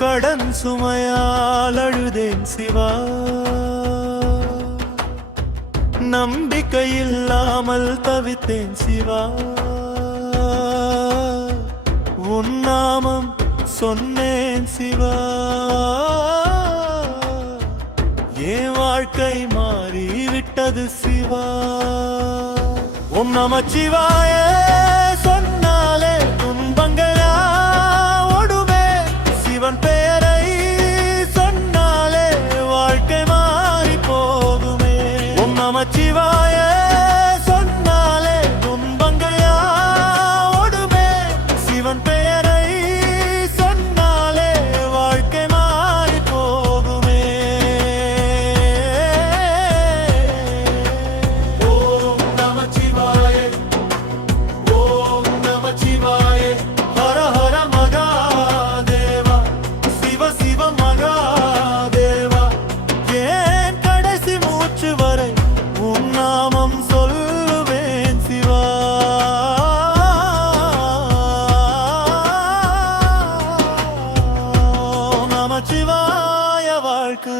கடன் சுமையால் அழுதேன் சிவா, நம்பிக்கையில்லாமல் தவித்தேன் சிவா. உன் நாமம் சொன்னேன் சிவா, என் வாழ்க்கை மாறிவிட்டது சிவா. ஓம் நமச்சிவாய சொன்னாலே துன்பங்களா ஓடுமே, சிவன் பெயரை சொன்னாலே வாழ்க்கை மாறி போகுமே. ஓம் நமச்சிவாய சொன்னாலே துன்பங்களா ஓடுமே, சிவன் பெயரை சொன்னாலே வாழ்க்கை மாறி போகுமே. ஓம் நமச்சிவாய, ஓம் நமச்சிவாய, ஹர ஹர மகாதேவா, சிவ சிவ மகாதேவா. ஏன் கடைசி மூச்சு வரை உன் நாமம் சொல்லுவேன் சிவா. ஓம் நமச்சிவாய வாழ்க்கை,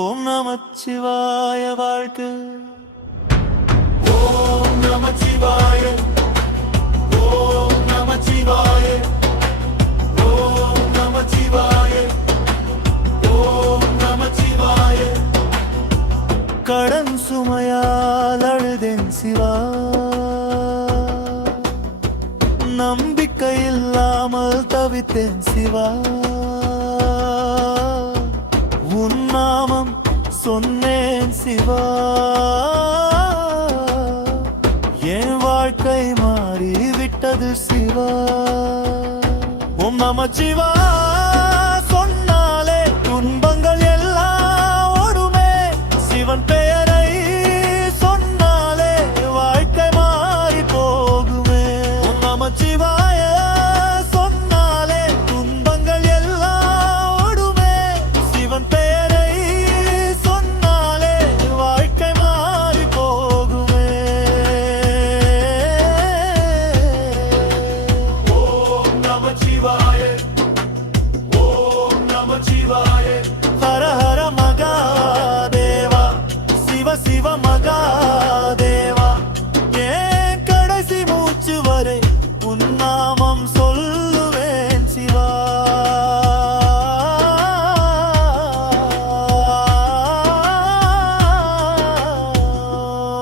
ஓம் நமச்சிவாய வாழ்க்கை. ஓம் நமச்சிவாய, ஓம் நமச்சிவாய, ஓம் நமச்சிவாய, ஓம் நமச்சிவாய. கடன் சுமையால் அழுதேன் சிவா, நம்பிக்கையில்லாமல் தவித்தேன் சிவா. உன் நாமம் சொன்னேன் சிவா, என் வாழ்க்கை மாறிவிட்டது சிவா. ஓம் நமச்சிவா சொன்னாலே துன்பங்கள் எல்லாம் ஓடுமே, சிவன் பெயரை சொன்னாலே வாழ்க்கை மாறி போகுமே. ஓம் நமச்சிவாய சொன்னாலே துன்பங்கள் எல்லாம் ஓடுமே, சிவன் பெயரை சொன்னாலே வாழ்க்கை மாறி போகுமே. ஓம் நமச்சிவாய, ஓம் நமச்சிவாய, ஹர ஹர மகாதேவா, சிவ சிவ மகாதேவா. ஏன் கடைசி மூச்சு வரை உன் நாமம் சொல்லுவேன் சிவா.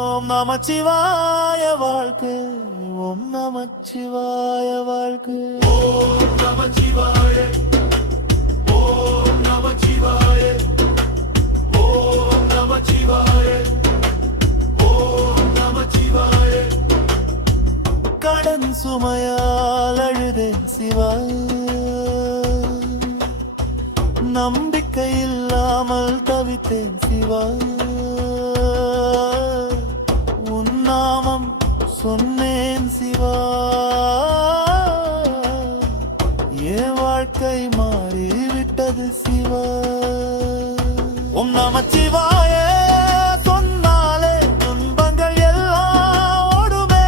ஓம் நமச்சிவாய வாழ்க்கை, ஓம் நமச்சிவாய வாழ்க்கை. ஓம் நமச்சிவாய, ஓம் நமச்சிவாய, ஓம் நமச்சிவாய, ஓம் நமச்சிவாய. கடன் சுமையால் அழுதேன் சிவா, நம்பிக்கையில்லாமல் தவித்தேன் சிவா. உன் நாமம் சொன்னேன் சிவா, என் வாழ்க்கை மாறிவிட்டது சிவா. ஓம் நமச்சிவாய சொன்னாலே துன்பங்கள் எல்லாம் ஓடுமே,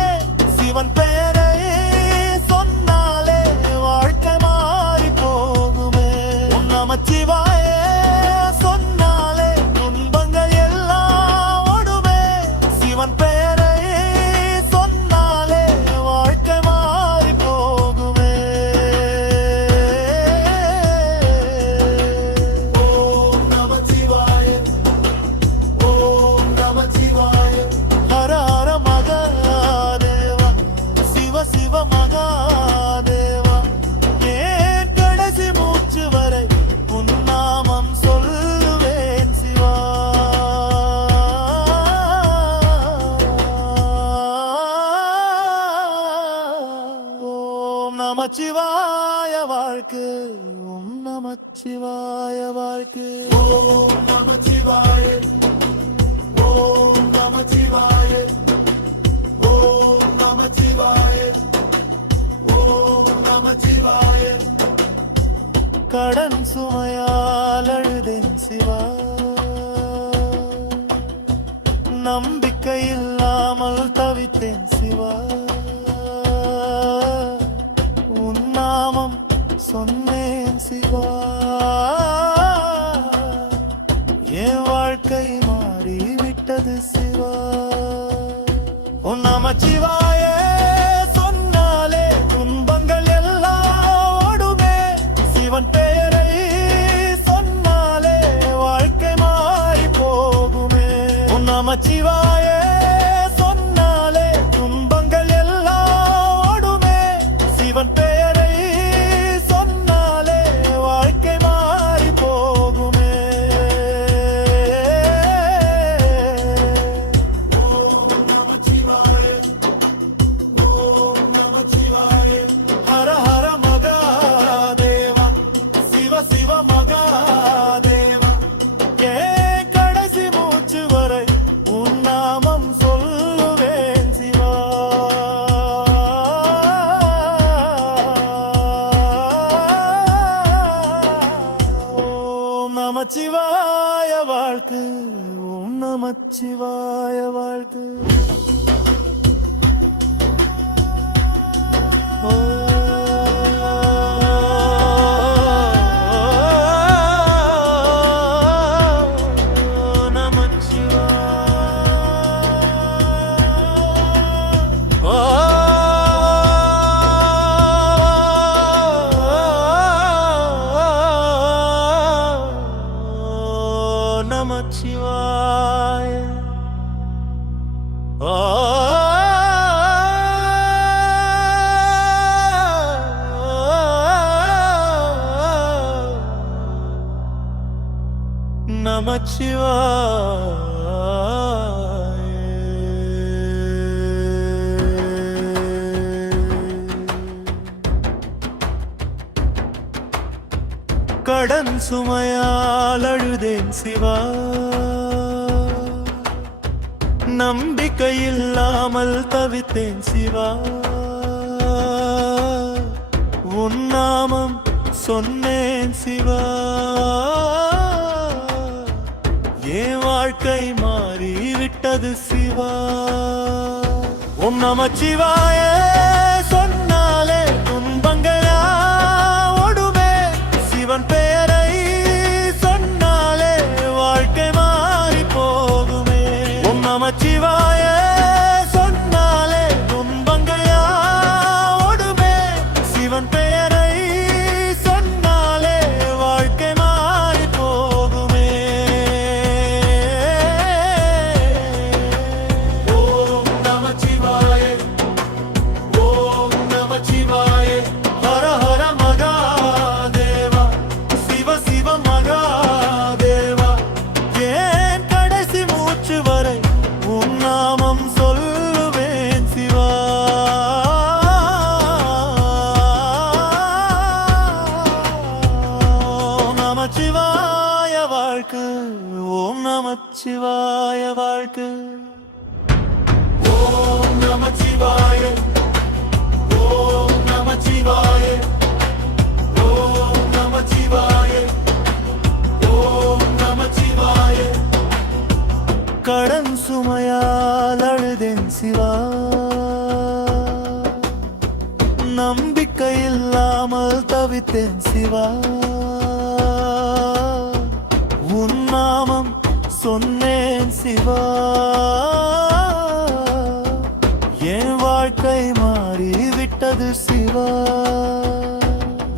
சிவன் பெயரை சொன்னாலே வாழ்க்கை மாறி போகுமே. ஓம் நமச்சிவாய சொன்னாலே துன்பங்கள் எல்லாம் ஓடுமே, சிவன் பெயரை சொன்னாலே வாழ்க்கை மாறி போகுமே. ஓம் நமச்சிவாய, ஓம் நமச்சிவாய, ஹர ஹர மகாதேவா, சிவ சிவ மகாதேவா. ஏன் கடைசி மூச்சு வரை உன் நாமம் சொல்லுவேன் சிவா. ஓம் நமச்சிவாய வாழ்க்கை, ஓம் நமச்சிவாய வாழ்க்கை. ஓம் நமச்சிவாய, ஓம் நமச்சிவாய, ஓம் நமச்சிவாய, ஓம் நமச்சிவாய. கடன் சுமையால் அழுதேன் சிவா, நமச்சிவாய சொன்னாலே துன்பங்கள் எல்லாம் ஓடுமே. சிவன் பெயரை சொன்னாலே வாழ்க்கை மாறி போகுமே. ஓம் நமச்சிவாய, ஓம் நமச்சிவாய. ஹர ஹர மகாதேவா, சிவ சிவ மகாதேவா. ஏன் கடைசி மூச்சு வரை உன் நாமம் சொல்லுவேன் சிவா. ஓம் நமச்சிவாய வாழ்த்து, ஓம் நமச்சிவாய வாழ்த்து. நமச்சிவாய. கடன் சுமையால் அழுதேன் சிவா, நம்பிக்கை இல்லாமல் தவித்தேன் சிவா. உன் நாமம் சொன்னேன் சிவா, என் வாழ்க்கை மாறிவிட்டது சிவா. ஓம் நமச்சிவாய சொன்னாலே துன்பங்களா ஓடுமே. சிவன் பெயரை சொன்னாலே வாழ்க்கை மாறி போகுமே. ஓம் நமச்சிவாய சொன்னாலே துன்பங்களா ஓடுமே. சிவன் பெயரை சொன்னாலே வாழ்க்கை மாறி போகுமே. ஓம் நமச்சிவாய, ஓம் நமச்சிவாய. ஹர ஹர மகாதேவா, சிவ சிவ மகாதேவா. ஏன் கடைசி மூச்சு வரை உன் நாமம் சொல்லுவேன் சிவா. ஓம் நமச்சிவாய வாழ்க்கு, ஓம் நமச்சிவாய வாழ்க்கு. ஓம் நமச்சிவாய, ஓம் நமச்சிவாய. ஓம் நமச்சிவாய, ஓம் நமச்சிவாய. கடன் சுமையால் அழுதேன் சிவா, நம்பிக்கை இல்லாமல் தவித்தேன் சிவா. உன் நாமம் சொன்னேன் சிவா, என் வாழ்க்கை மாறிவிட்டது சிவா.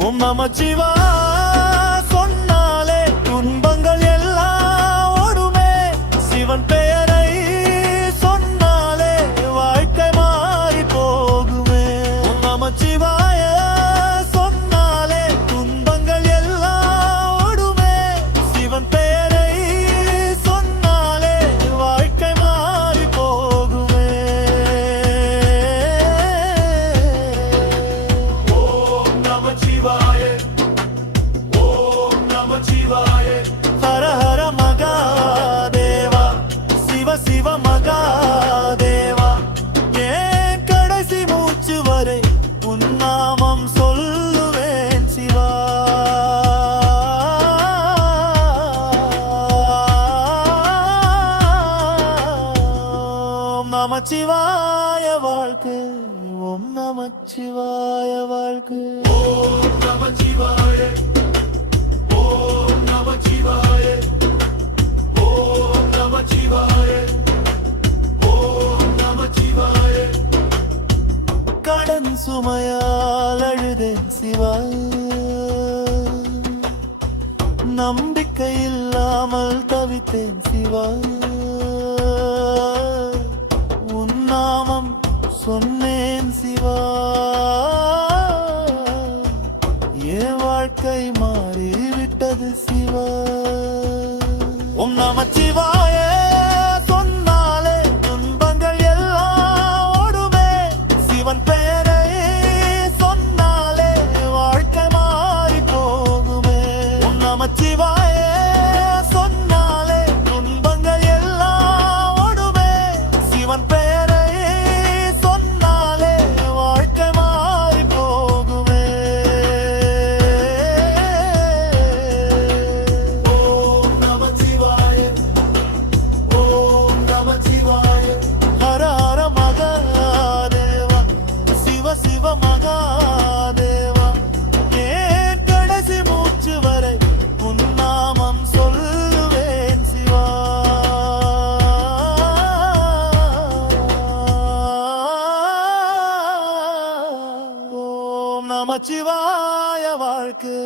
ஓம் நமச்சிவா சொன்னாலே துன்பங்கள் எல்லாம் ஓடுமே. சிவன் பெயரை சொன்னாலே வாழ்க்கை மாறி போகுமே. ஓம் நமச்சிவாய சொன்னாலே துன்பங்கள் எல்லாம் ஓடுமே. சிவன் பெயரை சொன்னாலே வாழ்க்கை மாறி போகுமே. ஓம் நமச்சிவாய, ஓம் நமச்சிவாய. ஹர ஹர மகாதேவா, சிவ சிவ மகாதேவா. ஏன் கடைசி மூச்சு வரை உன் நாமம் சொல்லுவேன் சிவா. ஓம் நமச்சிவாய வாழ்க்கு, ஓம் நமச்சிவாய வாழ்க்கு. ஓம் நமச்சிவாய, ஓம் நமச்சிவாய. ஓம் நமச்சிவாய, ஓம் நமச்சிவாய. கடன் சுமையால் அழுதேன் சிவா, நம்பிக்கை இல்லாமல் தவித்தேன் சிவா. வாழ்க்கை மாறிவிட்டது சிவா. ஓம் நமச்சிவாய சொன்னாலே துன்பங்கள் எல்லாம் ஓடுமே. சிவன் பெயரை சொன்னாலே வாழ்க்கை மாறி போகுமே. ஓம் நமச்சிவாய சொன்னாலே துன்பங்கள் எல்லாம் ஓடுமே. சிவன் பெயரை சொன்னாலே வாழ்க்கை மாறி போகுமே. ஓம் நமச்சிவாய ஓம் நமச்சிவாய ஹர ஹர மகாதேவா சிவ சிவ மகாதேவா. ஏன் கடைசி மூச்சு வரை உன் நாமம் சொல்லுவேன் சிவா. ஓம் நமச்சிவாய வாழ்க்கை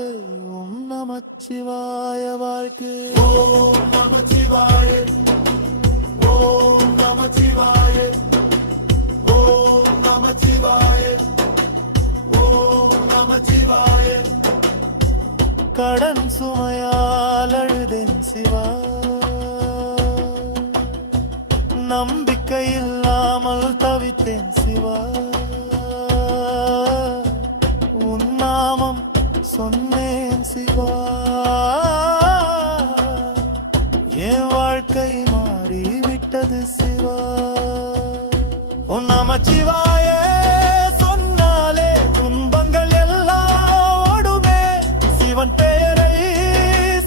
ஓம் நமச்சிவாய வாழ்க்கை. ஓம் நமச்சிவாய ஓம் நமச்சிவாய ஓம் நமச்சிவாய ஓம் நமச்சிவாய. கடன் சுமையால் அழுதேன் சிவா. நம்பிக்கை இல்லாமல் தவித்தேன் சிவா. உன் நாமம் சொன்னேன் சிவா. என் வாழ்க்கை மாறிவிட்டது சிவா. உன் நமச்சிவாய சொன்னாலே துன்பங்கள் எல்லாம் ஓடுமே. சிவன் பெயரை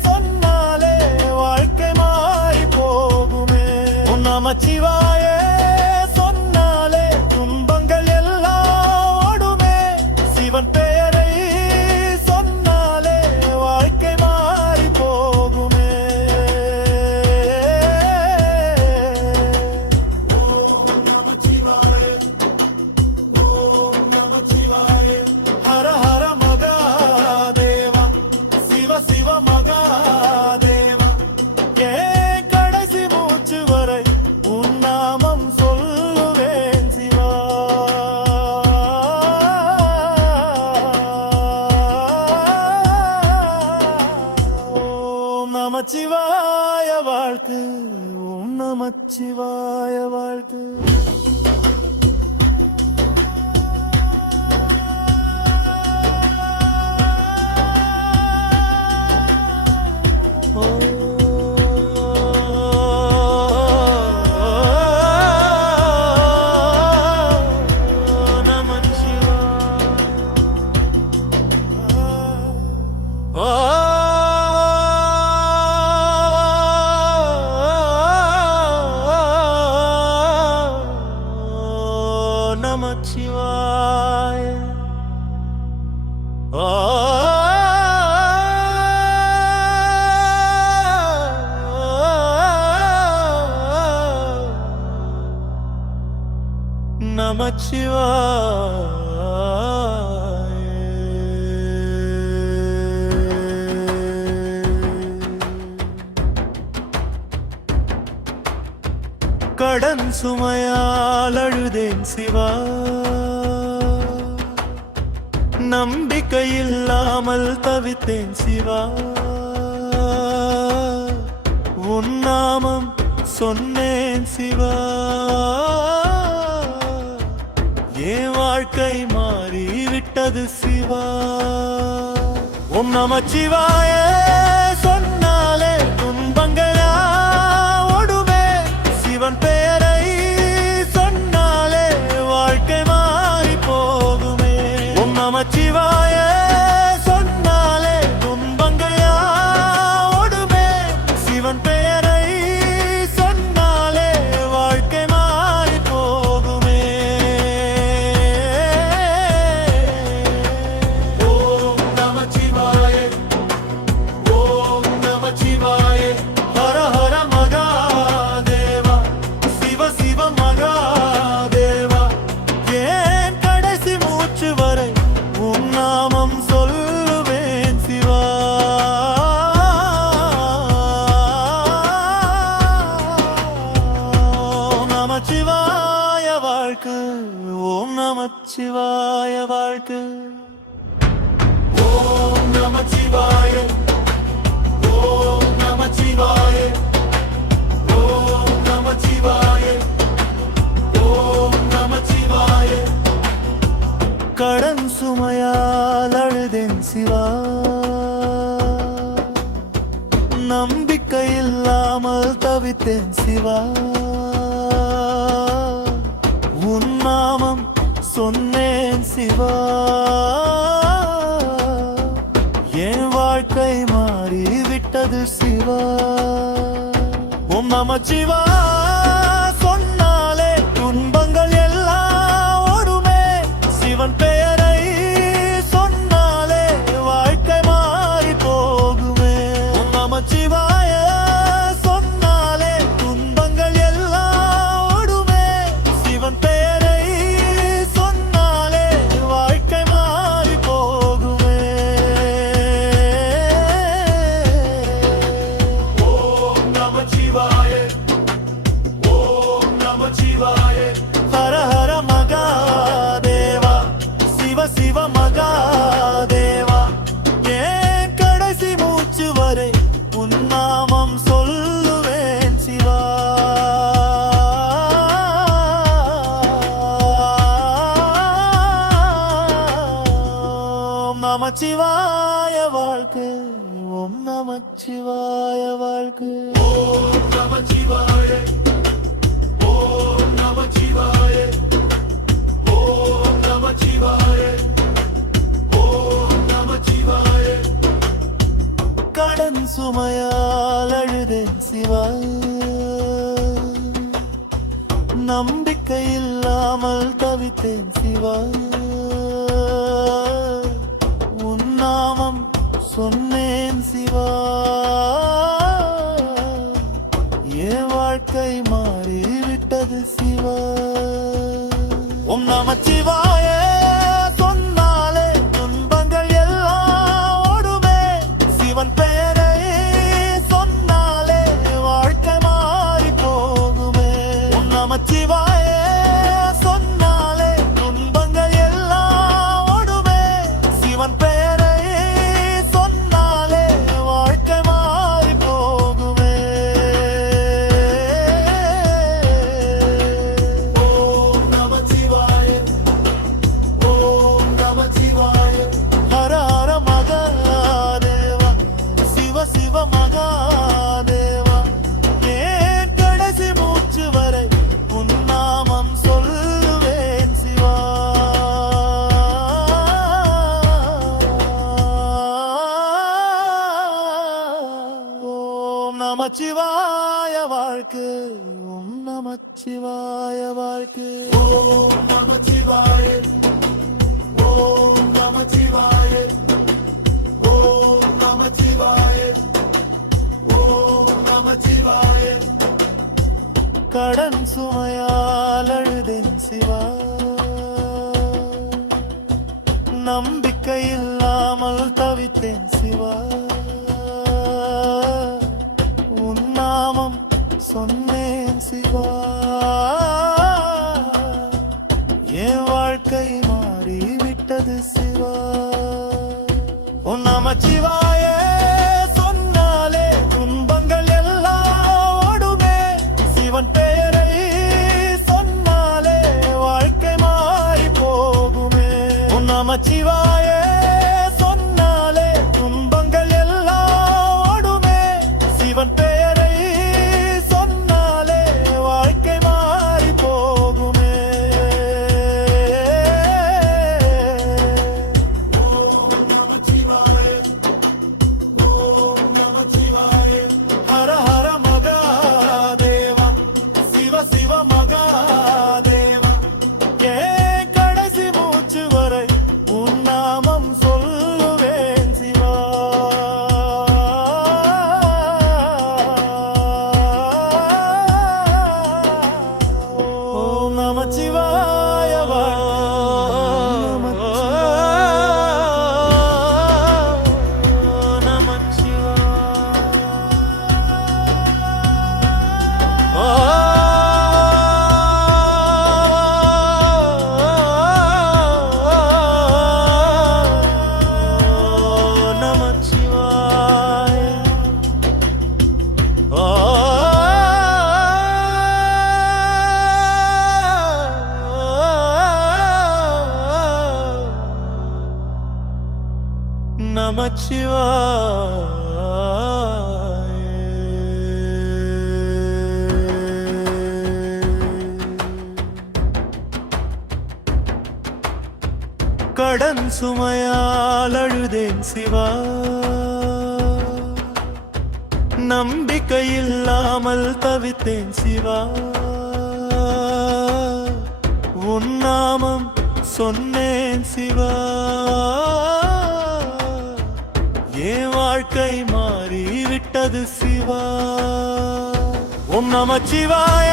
சொன்னாலே வாழ்க்கை மாறி போகுமே. உன் நமச்சிவாய சொன்னாலே துன்பங்கள் எல்லாம் ஓடுமே. சிவன் பெயரை சொன்னாலே வாழ்க்கை மாறி போகுமே. ஓம் நமச்சிவாய ஓம் நமச்சிவாய ஹர ஹர மகாதேவா சிவ சிவ மகாதேவா. ஏன் கடைசி மூச்சு வரை உன் நாமம் சொல்லுவேன் சிவா. ஓம் நமச்சிவாய வாழ்க்கை ஓம் நமச்சிவாய வாழ்க்கை. நமச்சிவாய கடன் சுமையால் அழுதேன் சிவா. நம்பிக்கை இல்லாமல் தவித்தேன் சிவா. உன் நாமம் சொன்னேன் சிவா. என் வாழ்க்கை மாறிவிட்டது சிவா. ஓம் நமச்சிவாய சொன்னாலே துன்பங்களா ஓடுமே. சிவன் பெயரை சொன்னாலே வாழ்க்கை மாறி போகுமே. ஓம் நமச்சிவாய சொன்னாலே துன்பங்களா ஓடுமே. சிவன் பெயரை சொன்னாலே வாழ்க்கை மாறி போகுமே. ஓம் நமச்சிவாய ஓம் நமச்சிவாய ஹர ஹர மகாதேவா சிவ சிவ மகாதேவா. ஏன் கடைசி மூச்சு வரை உன் நாமம் சொல்லுவேன் சிவா. ஓம் நமச்சிவாய வாழ்க்கை ஓம் நமச்சிவாய வாழ்க்கை. ஓம் நமச்சிவாய கடன் சுமையால் அழுதேன் சிவா, நம்பிக்கை இல்லாமல் தவித்தேன் சிவா. உன் நாமம் சொன்னேன் சிவா, என் வாழ்க்கை மாறிவிட்டது சிவா. ஓம் நமச்சிவா சொன்னாலே துன்பங்கள் எல்லாம் ஓடுமே. சிவன் பெயரை சொன்னாலே வாழ்க்கை மாறி போகுமே. ஓம் நமச்சிவாய சொன்னாலே துன்பங்கள் எல்லாம் ஓடுமே. சிவன் பெயரை சொன்னாலே வாழ்க்கை மாறி போகுமே. ஓம் நமச்சிவாய, ஓம் நமச்சிவாய. ஹர ஹர மகாதேவா, சிவ சிவ மகாதேவா. என் கடைசி மூச்சு வரை உன் நாமம் சொல்லுவேன் சிவா. ஓம் நமச்சிவாய வாழ்க்கை, ஓம் நமச்சிவாய வாழ்க்கை. ஓம் நமச்சிவாய, ஓம் நமச்சிவாய, ஓம் நமச்சிவாய, ஓம் நமச்சிவாய. கடன் சுமையால் அழுதேன் சிவா, நம்பிக்கை இல்லாமல் தவித்தேன் சிவா. உன் நாமம் சொன்னேன் சிவா, என் வாழ்க்கை மாறிவிட்டது சிவா. ஓம் நமச்சிவாய சொன்னாலே துன்பங்கள் எல்லாம் ஓடுமே. சிவன் பெயரை சொன்னாலே வாழ்க்கை மாறி போகுமே. ஓம் நமச்சிவாய சொன்னாலே துன்பங்கள் எல்லாம் ஓடுமே. சிவன் பெயரை சொன்னாலே வாழ்க்கை மாறி போகுமே. ஓம் நமச்சிவாய, ஓம் நமச்சிவாய. ஹர ஹர மகாதேவா, சிவ சிவ மகாதேவா. என் கடைசி மூச்சு வரை உன் நாமம் சொல்லுவேன் சிவா. ஓம் நமச்சிவாய வாழ்க்கை, ஓம் நமச்சிவாய வாழ்க்கை. ஓம் நமச்சிவாய, ஓம் நமச்சிவாய, ஓம் நமச்சிவாய, ஓம் நமச்சிவாய. கடன் சுமையால் அழுதேன் சிவா, நம்பிக்கை இல்லாமல் தவித்தேன் சிவா. உன் நாமம் சொன்னேன் சிவா, என் வாழ்க்கை மாறிவிட்டது சிவா. உன் நமச்சிவாய சொன்னாலே துன்பங்கள் எல்லாம் ஓடுமே. சிவன் பெயரை சொன்னாலே வாழ்க்கை மாறி போகுமே. உன் நமச்சிவாய சொன்னாலே துன்பங்கள் எல்லாம் ஓடுமே. சிவன் பெயரை சொன்னாலே வாழ்க்கை மாறி போகுமே. ஓம் நமச்சிவாய, ஓம் நமச்சிவாய. ஹர ஹர மகாதேவா, சிவ சிவ மகாதேவா. என் கடைசி மூச்சு வரை உன் நாமம் கடன் சுமையால் அழுதேன் சிவா, நம்பிக்கை இல்லாமல் தவித்தேன் சிவா. உன் நாமம் சொன்னேன் சிவா, என் வாழ்க்கை மாறிவிட்டது சிவா. ஓம் நமச்சிவாய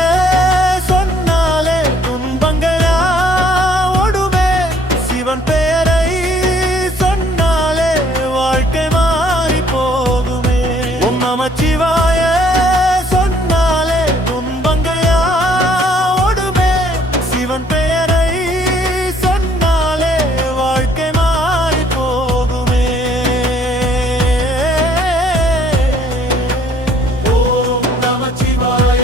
சொன்னாலே துன்பங்களா ஓடுமே, சிவன் பெயரை சொன்னாலே வாழ்க்கை மாறி போகுமே. ஓம் நமச்சிவாய சொன்னாலே துன்பங்களா ஓடுமே, சிவன் பெயரை சொன்னாலே வாழ்க்கை மாறி போகுமே. ஓம் நமச்சிவாய,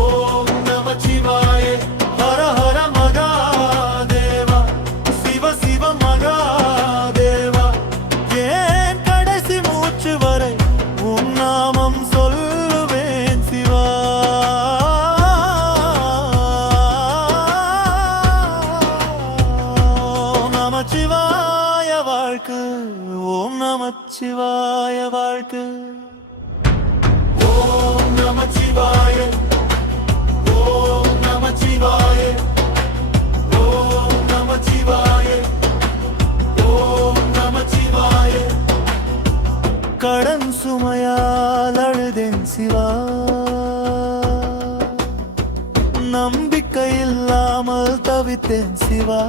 ஓம் நமச்சிவாய, ஹர ஹர மகாதேவா, சிவ சிவ மகாதேவா. ஏன் கடைசி மூச்சு வரை உன் நாமம் சொல்லுவேன் சிவா. ஓம் நமச்சிவாய வாழ்க்கை, ஓம் நமச்சிவாய வாழ்க்கை. ஓம் நமச்சிவாய, ஓம் நமச்சிவாய, ஓம் நமச்சிவாய, ஓம் நமச்சிவாய. கடன் சுமையால் அழுதேன் சிவா, நம்பிக்கை இல்லாமல் தவித்தேன் சிவா.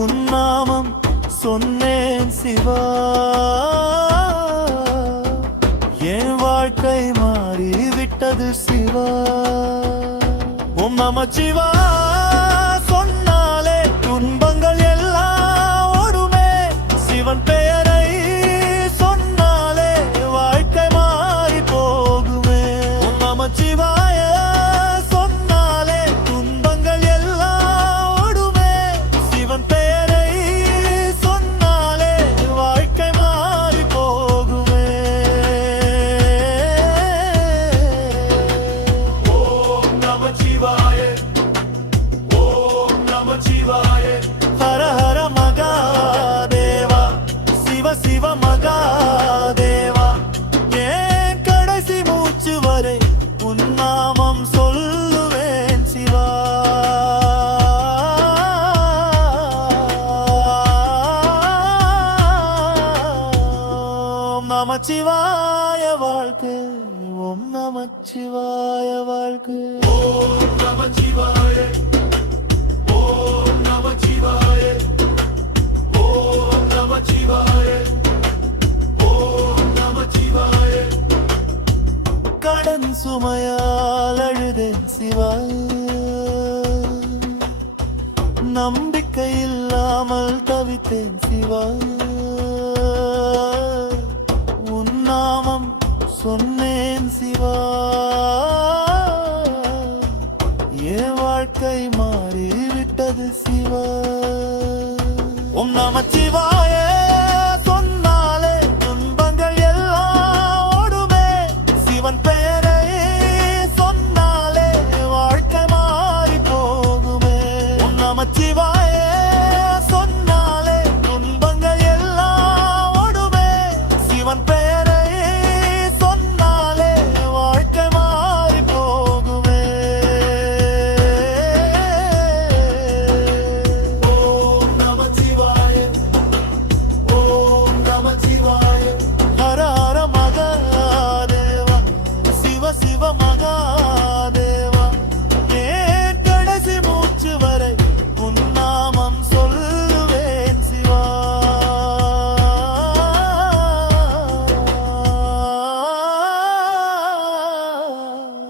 உன் நாமம் சொன்னேன் சிவா, என் வாழ்க்கை மாறிவிட்டது சிவா. ஓம் நமச்சிவா சொன்னாலே துன்பங்கள் எல்லாம் ஓடுமே, சிவன் பெயரை சொன்னாலே வாழ்க்கை மாறி போகுமே. ஓம் நமச்சிவாய சொன்னாலே துன்பங்கள் எல்லாம் ஓடுமே, சிவன் பெயரை சொன்னாலே வாழ்க்கை மாறி போகுமே. ஓம் நமச்சிவாய, ஓம் நமச்சிவாய, ஹர ஹர மகாதேவா, சிவ சிவ மகாதேவா. ஏன் கடைசி மூச்சு வரை உன் நாமம் சொல்லுவேன் சிவா. ஓம் நமச்சிவாய வாழ்க்கை, ஓம் நமச்சிவாய வாழ்க்கை. ஓம் நமச்சிவாய, ஓம் நமச்சிவாய, ஓம் நமச்சிவாய, ஓம் நமச்சிவாய. கடன் சுமையால் அழுதேன் சிவா, நம்பிக்கை இல்லாமல் தவித்தேன் சிவா. உன் நாமம் சொன்னேன் சிவா, என் வாழ்க்கை மாறிவிட்டது சிவா. ஓம் நமச்சிவாய சொன்னாலே துன்பங்கள் எல்லாம் ஓடுமே, சிவன் பெயரை சொன்னாலே வாழ்க்கை மாறி போகுமே. ஓம் நமச்சிவாய சொன்னாலே துன்பங்கள் எல்லாம் ஓடுமே, சிவன் பெயரை சொன்னாலே வாழ்க்கை மாறி போகுமே. ஓம் நமச்சிவாய, ஓம் நமச்சிவாய, ஹர ஹர மகாதேவா, சிவ சிவ மகாதேவா. ஏன் கடைசி மூச்சு வரை உன் நாமம் சொல்லுவேன் சிவா.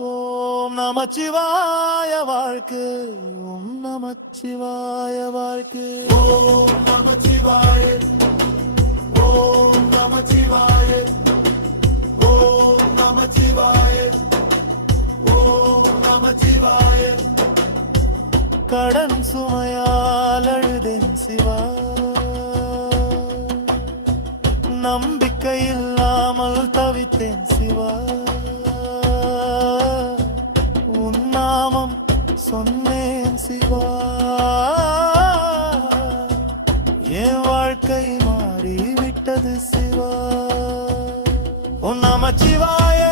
ஓம் நமச்சிவாய வாழ்க்கை, ஓம் நமச்சிவாய வாழ்க்கை. ஓம் நமச்சிவாய, ஓம் நமச்சிவாய, ஓம் நமச்சிவாய, ஓம் நமச்சிவாய. கடன் சுமையால் அழுதேன் சிவா, தவித்தேன் சிவா. உன் நாமம் சொன்னேன் சிவா. என் வாழ்க்கை மாறிவிட்டது சிவா. உன் நமச்சிவாய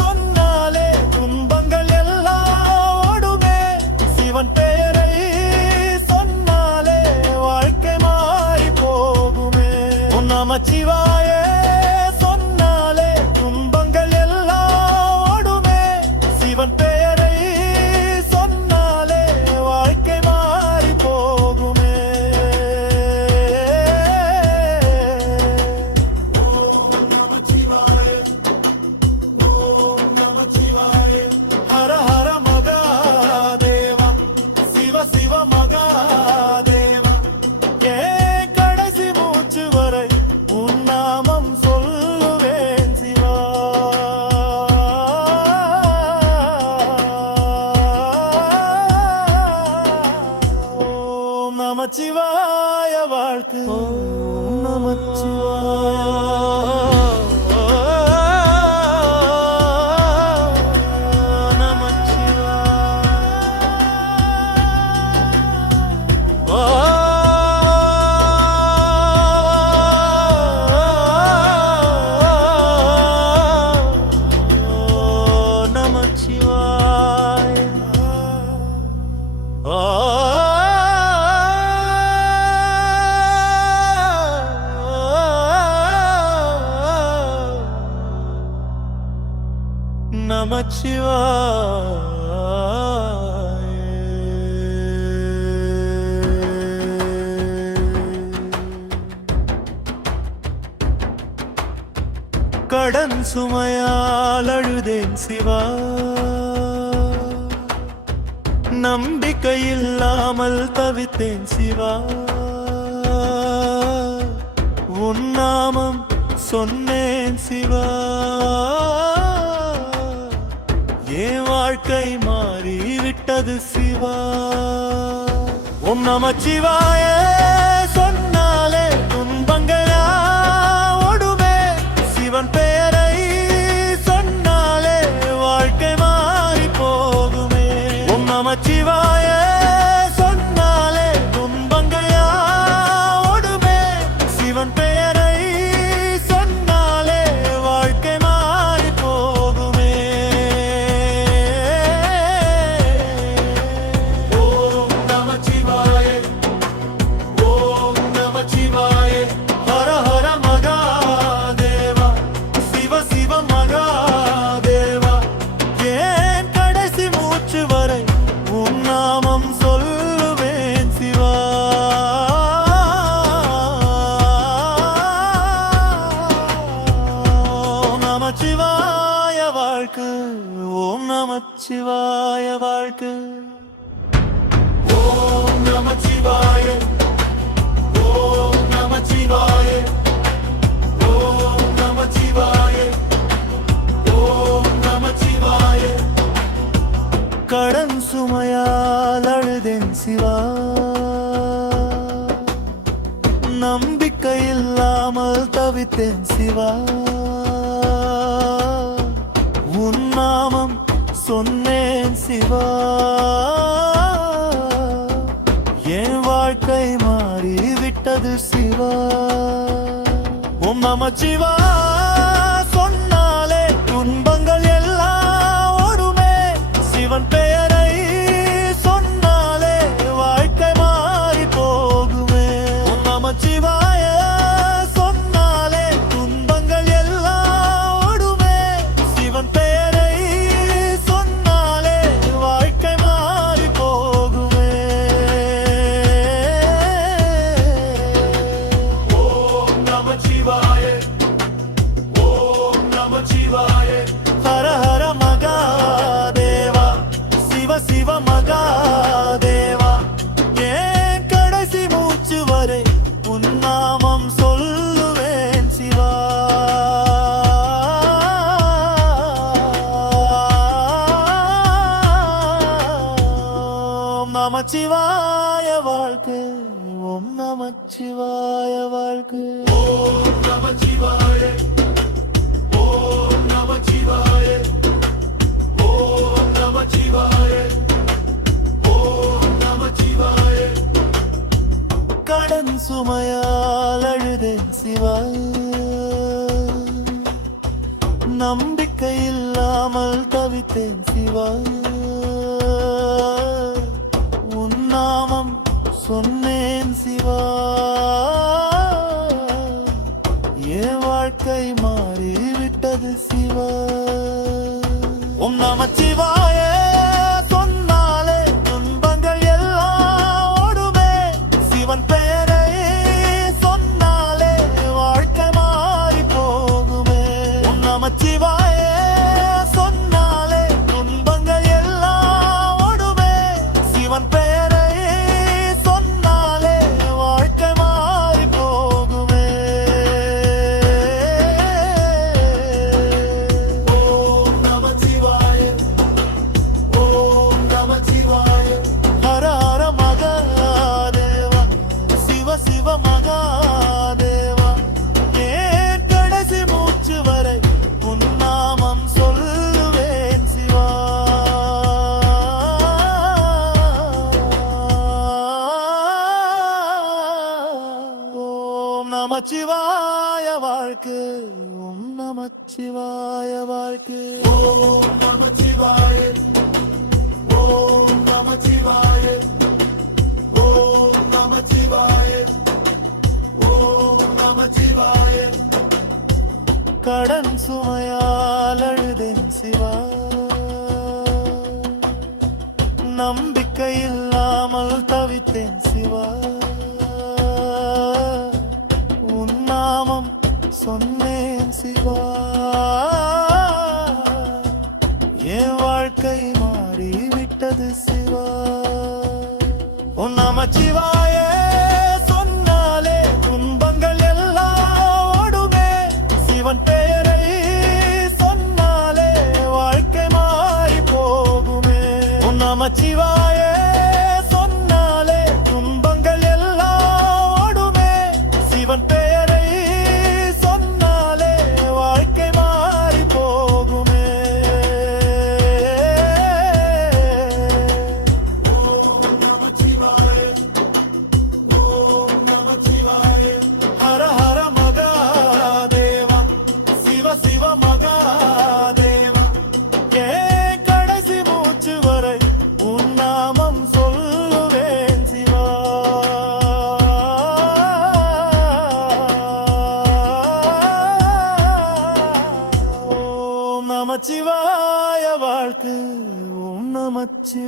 சொன்னாலே துன்பங்கள் எல்லாம் ஓடுமே. சிவன் பெயரை சொன்னாலே வாழ்க்கை மாறி போகுமே. உன் நமச்சிவாய சொன்னாலே துன்பங்கள் எல்லாம் ஓடுமே. சிவன் பெயரை சொன்னாலே வாழ்க்கை மாறி போகுமே. ஓம் நமச்சிவாய, ஓம் நமச்சிவாய. ஹர ஹர மகாதேவா, சிவ சிவ மகாதேவா. ஏன் கடைசி மூச்சு வரை உன் நாமம் சொல்லுவேன் சிவா. ஓம் நமச்சிவாய வாழ்க்கை. ஓம் கடன் சுமையால் அழுதேன் சிவா. நம்பிக்கை இல்லாமல் தவித்தேன் சிவா. உன் நாமம் சொன்னேன் சிவா. என் வாழ்க்கை மாறிவிட்டது சிவா. ஓம் நமச்சிவாய சொன்னாலே துன்பங்களா ஓடுமே. சிவன் பெயரை சொன்னாலே வாழ்க்கை மாறி போகுமே. ஓம் நமச்சிவாய சொன்னாலே துன்பங்களா ஓடுமே. சிவன் பெயரை சொன்னாலே வாழ்க்கை மாறி போகுமே. ஓம் நமச்சிவாய, ஓம் நமச்சிவாய. ஹர ஹர மகாதேவா, சிவ சிவ மகாதேவா. ஏன் கடைசி மூச்சு வரை உன் நாமம் சொல்லுவேன் சிவா. ஓம் நமச்சிவாய வாழ்க்கை. ஓம் நமச்சிவாய வாழ்க்கை. ஓம் நமச்சிவாய, ஓம் நமச்சிவாய. ஓம் நமச்சிவாய, ஓம் நமச்சிவாய. கடன் சுமையால் அழுதேன் சிவா. நம்பிக்கை இல்லாமல் தவித்தேன் சிவா. உன் நாமம் சொன்னேன் சிவா. என் வாழ்க்கை மாறிவிட்டது சிவா. ஓம் நமச்சிவா சொன்னாலே துன்பங்கள் எல்லாம் ஓடுமே. சிவன் பெயரை சொன்னாலே வாழ்க்கை மாறி போகுமே. ஓம் நமச்சிவாய சொன்னாலே துன்பங்கள் எல்லாம் ஓடுமே. சிவன் பெயரை சொன்னாலே வாழ்க்கை மாறி போகுமே. ஓம் நமச்சிவாய, ஓம் நமச்சிவாய. ஹர ஹர மகாதேவா, சிவ சிவ மகாதேவா. ஏன் கடைசி மூச்சு வரை உன் நாமம் சொல்லுவேன் சிவா. ஓம் நமச்சிவாய வாழ்க்கை. ஓம் நமச்சிவாய வாழ்க்கை. ஓம் நமச்சிவாய, ஓம் நமச்சிவாய ஓம் நமச்சிவாய ஓம் நமச்சிவாய கடன் சுமையால் அழுதேன் சிவா நம்பிக்கை இல்லாமல் தவித்தேன் சிவா உன் நாமம் சொன்னேன் சிவா என் வாழ்க்கை மாறிவிட்டது சிவா ஓம் நமச்சிவாய சொன்னாலே துன்பங்கள் எல்லாம் ஓடுமே சிவன் பெயரை சொன்னாலே வாழ்க்கை மாறி போகுமே ஓம் நமச்சிவாய சொன்னாலே துன்பங்கள் எல்லாம் ஓடுமே சிவன் பெயரை சொன்னாலே வாழ்க்கை மாறி போகுமே ஓம் நமச்சிவாய ஓம் நமச்சிவாய ஹர ஹர மகாதேவா சிவ சிவ மகாதேவா ஏன் கடைசி மூச்சு வரை உன் நாமம் சொல்லுவேன் சிவா ஓம் நமச்சிவாய வாழ்க்கை ஓம் நமச்சிவாய வாழ்க்கை ஓம் நமச்சிவாய ஓம் நமச்சிவாய ஓம் நமச்சிவாய ஓம் நமச்சிவாய கடன் சுமையால் அழுதேன் சிவா நம்பிக்கை இல்லாமல் தவித்தேன் சிவா உன் நாமம் சொன்னேன் சிவா என் வாழ்க்கை மாறிவிட்டது சிவா உன் நமச்சிவாய சொன்னாலே துன்பங்கள் எல்லாம் ஓடுமே சிவன் பெயரை சொன்னாலே வாழ்க்கை மாறி போகுமே உன் நமச்சிவாய சொன்னாலே துன்பங்கள் எல்லாம் ஓடுமே சிவன் பெயரை சொன்னாலே வாழ்க்கை மாறி போகுமே ஓம் நமச்சிவாய ஓம் நமச்சிவாய ஹர ஹர மகாதேவா சிவ சிவ மகாதேவா ஏன் கடைசி மூச்சு வரை உன் நாமம் சொல்லுவேன் சிவா ஓம் நமச்சிவாய வாழ்க்கை ஓம் நமச்சிவாய